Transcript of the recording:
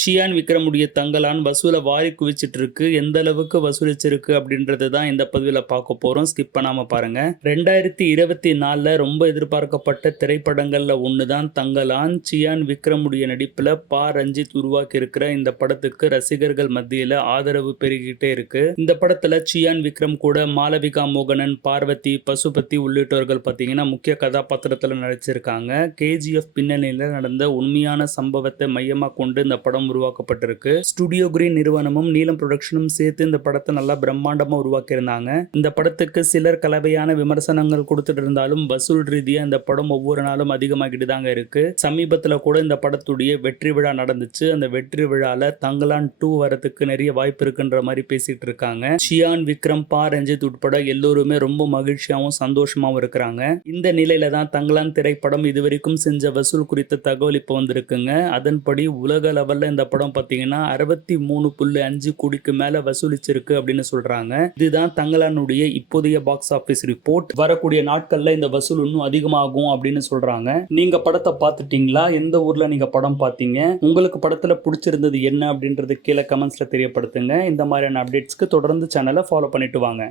Cyan விக்ரமுடைய Thangalaan வசூலை வாரி குவிச்சிட்டு இருக்கு எந்த அளவுக்கு வசூலிச்சிருக்கு அப்படின்றது தான் இந்த பதிவில் பார்க்க போகிறோம் ஸ்கிப் பண்ணாமல் பாருங்க. ரெண்டாயிரத்தி இருபத்தி நாலில் ரொம்ப எதிர்பார்க்கப்பட்ட திரைப்படங்களில் ஒன்று தான் தங்கலான் சியான் விக்ரமுடைய நடிப்பில் பா. ரஞ்சித் உருவாக்கி இருக்கிற இந்த படத்துக்கு ரசிகர்கள் மத்தியில் ஆதரவு பெருகிட்டே இருக்கு. இந்த படத்தில் சியான் விக்ரம் கூட மாலவிகா மோகனன் பார்வதி பசுபதி உள்ளிட்டோர்கள் பார்த்தீங்கன்னா முக்கிய கதாபாத்திரத்தில் நடிச்சிருக்காங்க. கேஜிஎஃப் பின்னணியில் நடந்த உண்மையான சம்பவத்தை மையமாக கொண்டு இந்த படம் உருவாக்கப்பட்டிருக்கு. ஸ்டுடியோ கிரீன் நிறுவனமும் நீலம் ப்ரொடக்ஷனும் சேர்த்து இந்த படத்தை நல்லா பிரம்மாண்டமாக உருவாக்கியிருந்தாங்க. இந்த படத்துக்கு சிலர் கலவையான விமர்சனங்கள் கொடுத்துட்டு இருந்தாலும் வசூல் ரீதியாக இந்த படம் ஒவ்வொரு நாளும் அதிகமாகிட்டு தாங்க இருக்கு. சமீபத்தில் கூட இந்த படத்துடைய வெற்றி விழா நடந்துச்சு. அந்த வெற்றி விழால தங்கலான் டூ வரத்துக்கு நிறைய வாய்ப்பு இருக்குன்ற மாதிரி பேசிட்டு இருக்காங்க. ஷியான் விக்ரம் பா ரஞ்சித் உட்பட எல்லோருமே ரொம்ப மகிழ்ச்சியாகவும் சந்தோஷமாகவும் இருக்கிறாங்க. இந்த நிலையில தான் தங்கலான் திரைப்படம் இதுவரைக்கும் செஞ்ச வசூல் குறித்த தகவல் இப்போ வந்திருக்குங்க. அதன்படி உலக லெவலில் இந்த படம் பார்த்தீங்கன்னா அறுபத்தி மூணு புள்ளி அஞ்சு கோடிக்கு மேலே வசூலிச்சிருக்கு அப்படின்னு சொல்கிறாங்க இதுதான் தங்கலானுடைய இப்போதைய பாக்ஸ் ஆஃபீஸ் ரிப்போர்ட் வரக்கூடிய நாட்களில் இந்த வசூல் இன்னும் அதிகமாகும் அப்படின்னு சொல்கிறாங்க நீங்கள் படத்தை பார்த்துட்டீங்களா? எந்த ஊரில் நீங்கள் படம் பார்த்தீங்க? உங்களுக்கு படத்தில் பிடிச்சிருந்தது என்ன அப்படின்றது கீழே கமெண்ட்ஸில் தெரியப்படுத்துங்க. இந்த மாதிரியான அப்டேட்ஸ்க்கு தொடர்ந்து சேனலை ஃபாலோ பண்ணிட்டு வாங்க.